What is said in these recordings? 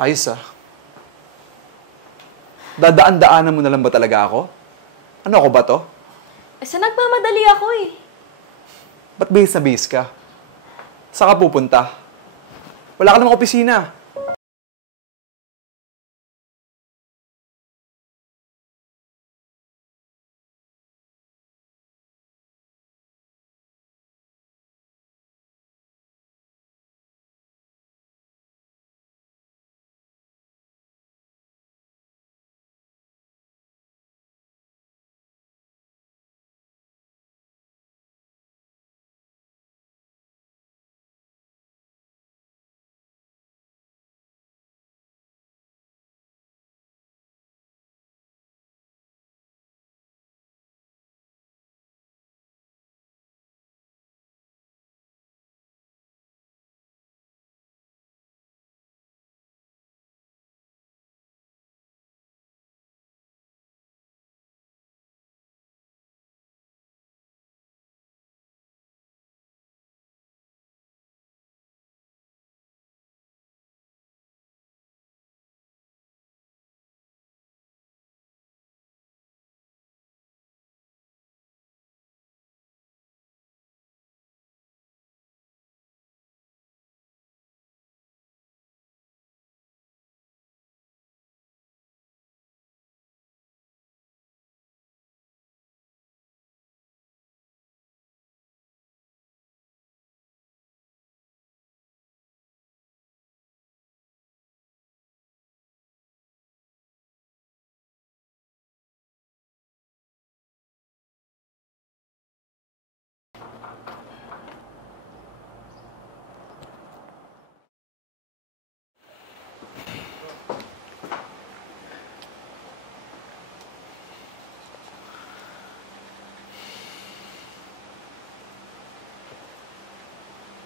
Ayos ah. Dadaan-daanan mo na lang ba talaga ako? Ano ako ba to? Sa nagmamadali ako eh. Ba't bihis na bihis ka? Saan ka pupunta? Wala ka namang opisina.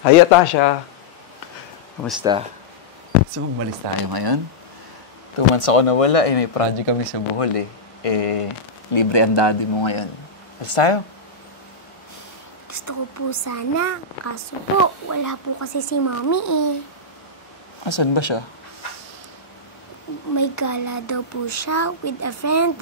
Hi, Atasha. Kamusta? Gusto mong umalis tayo ngayon? 2 months ako nawala eh. May project kami sa Bohol eh. Libre ang daddy mo ngayon. Alis tayo? Gusto ko po sana. Kaso po, wala po kasi si Mami eh. Asan ba siya? May gala daw po siya with a friend.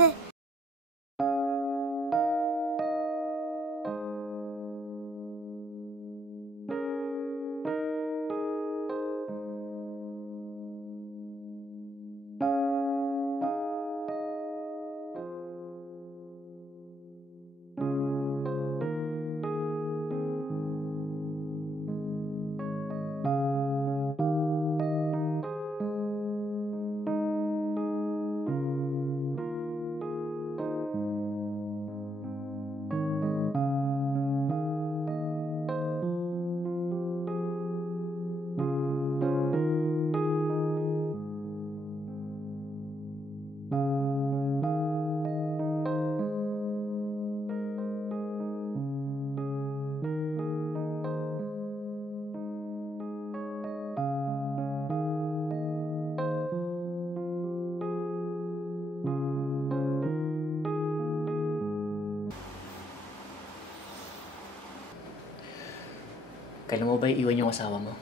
Kailan mo ba iiwan yung asawa mo?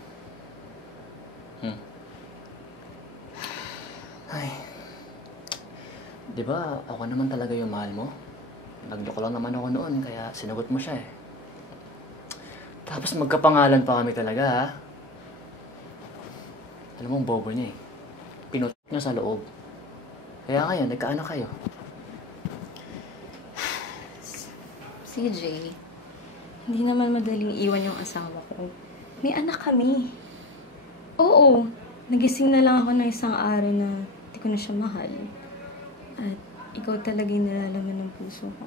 Ay. Di ba, ako naman talaga yung mahal mo? Nag-joke lang naman ako noon, kaya sinagot mo siya eh. Tapos magkapangalan pa kami talaga, ha? Alam mo, ang bobo niya eh. Pinut niya sa loob. Kaya ngayon, nagkaanak kayo. CJ, hindi naman madaling iwan yung asawa ko. May anak kami. Oo, nagising na lang ako ng isang araw na hindi ko na siya mahal. At ikaw talaga yung nilalaman ng puso ko.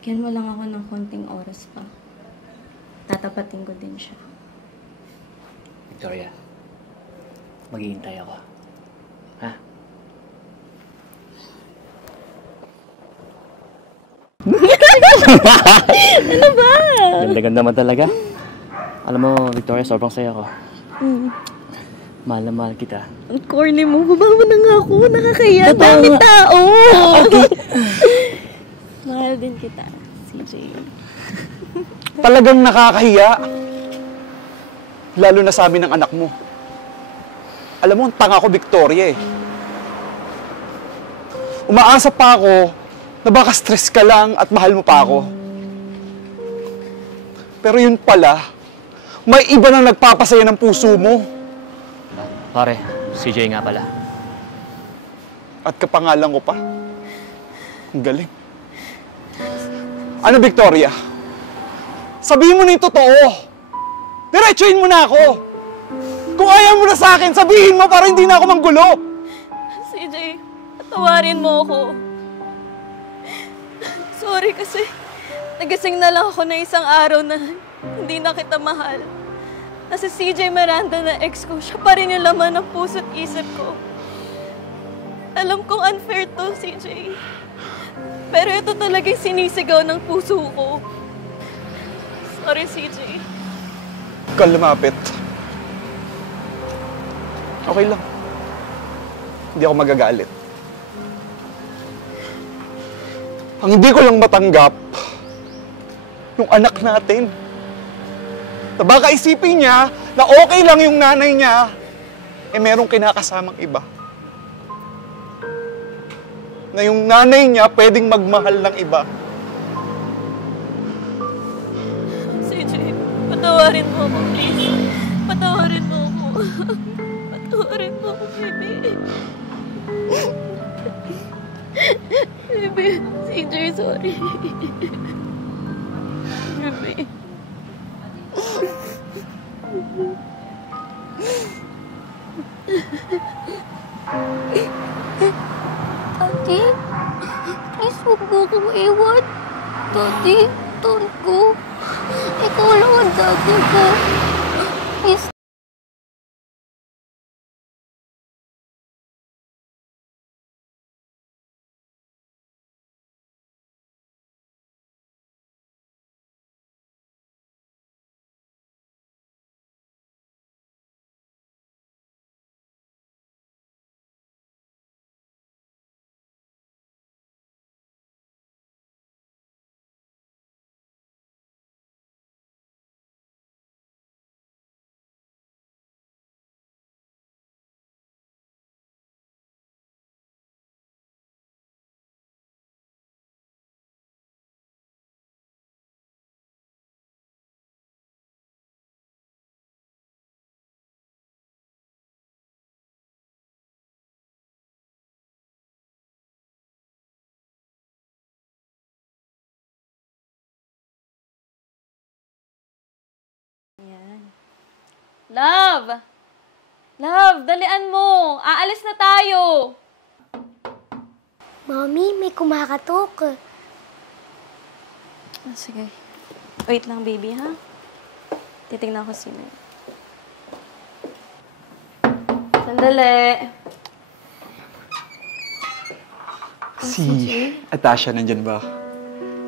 Bigyan mo lang ako ng konting oras pa. Tatapatin ko din siya. Victoria, maghihintay ako. Ha? Ano ba? Ganda-ganda naman talaga. Alam mo, Victoria, sobrang saya ko. Mahal na mahal kita. Ang corny mo. Baba mo na nga ako. Nakakaya. Dami tao. Okay. Mahal din kita, CJ. Talagang nakakahiya. Lalo na sa amin ng anak mo. Alam mo, ang tanga ko, Victoria eh. Umaasa pa ako na baka stress ka lang at mahal mo pa ako. Pero yun pala, may iba na nagpapasaya ng puso mo. Pare, CJ nga pala. At kapangalan ko pa. Ang galing. Ano, Victoria? Sabihin mo na yung totoo. Diretsuhin mo na ako. Kung ayaw mo na sa akin, sabihin mo para hindi na ako manggulo. CJ, patawarin mo ako. Sorry kasi nagising na lang ako na isang araw na hindi na kita mahal. Na si CJ Miranda na ex ko, siya pa rin yung laman ng puso't isip ko. Alam kong unfair to, CJ. Pero ito talaga yung sinisigaw ng puso ko. Sorry, CJ. Huwag kang lumapit. Okay lang. Hindi ako magagalit. Ang hindi ko lang matanggap, yung anak natin. Na baka isipin niya na okay lang yung nanay niya, eh merong kinakasamang iba. Na yung nanay niya pwedeng magmahal ng iba. CJ, patawarin mo ako, please. Patawarin mo ako. Patawarin mo ako, baby. Baby, CJ, sorry. Baby. Daddy, please huwag mo akong iwan. Daddy, ton ko. Ikaw lang ang daddy ko. Please. Love! Love, dalian mo! Aalis na tayo! Mommy, may kumakatok. Sige. Wait lang, baby, ha? Titignan ko sino. Sandali. Si Atasha, nandyan ba?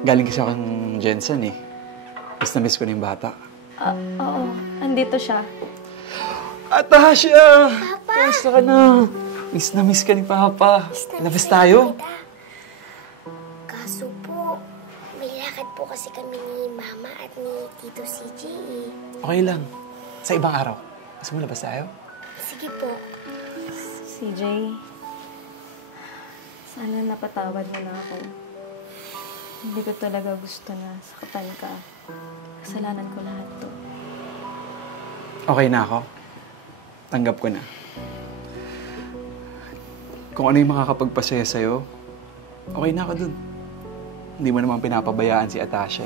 Galing kasi akong Jensen eh. Miss na miss ko na yung bata. Oo, andito siya. Atasha! Papa! Kamusta ka na? Miss na miss ka ni Papa. Labas tayo? Kaso po, may lakad po kasi kami ni Mama at ni Tito CJ eh. Okay lang. Sa ibang araw. Gusto mo labas tayo? Sige po. CJ, sana napatawad mo na ako. Hindi ko talaga gusto na saktan ka. Kasalanan ko lahat to. Okay na ako. Tanggap ko na. Kung ano yung makakapagpasaya sa'yo, okay na ako dun. Hindi mo naman pinapabayaan si Atasha.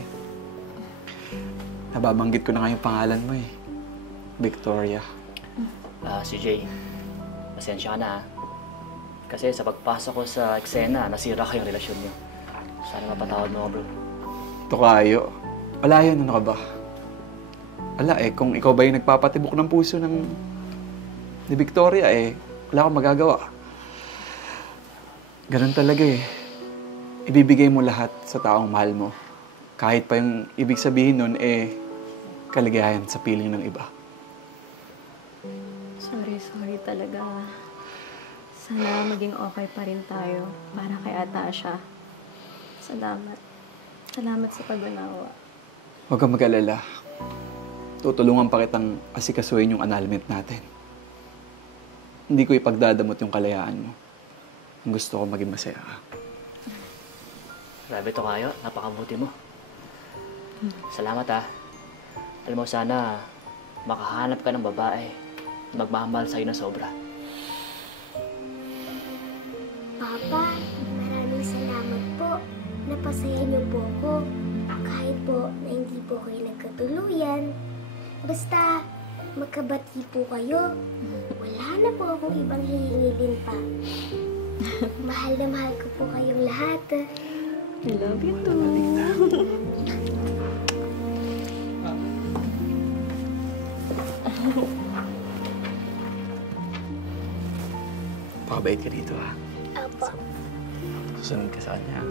Nababanggit ko na nga yung pangalan mo eh. Victoria. CJ, pasensya ka na ha. Kasi sa pagpasok ko sa eksena, nasira ka yung relasyon niyo. Sana mapatawad mo ako, bro. Tokayo. Wala yun, ano ka ba? Wala eh, kung ikaw ba yung nagpapatibok ng puso ni Victoria eh, wala akong magagawa. Ganun talaga eh. Ibibigay mo lahat sa taong mahal mo. Kahit pa yung ibig sabihin nun eh, kaligayahan sa piling ng iba. Sorry talaga. Sana maging okay pa rin tayo para kay Atasha. Salamat. Salamat sa pag-unawa. Huwag kang mag-alala. Tutulungan pa kitang asikasuhin yung annulment natin. hindi ko ipagdadamot yung kalayaan mo. Ang gusto ko maging masaya ka. Grabe to kayo, napakabuti mo. Salamat ah. Alam mo, sana makahanap ka ng babae na magmamahal sa'yo na sobra. Papa, maraming salamat po. Napasaya niyo po ako. Kahit po na hindi po kayo nagkatuluyan. Basta, magkabati po kayo. Wala na po akong ibang hihingilin pa. Mahal na mahal ko po kayong lahat. I love you too. Pakabait ka dito, ha? Opo. Susunod ka sa kanya.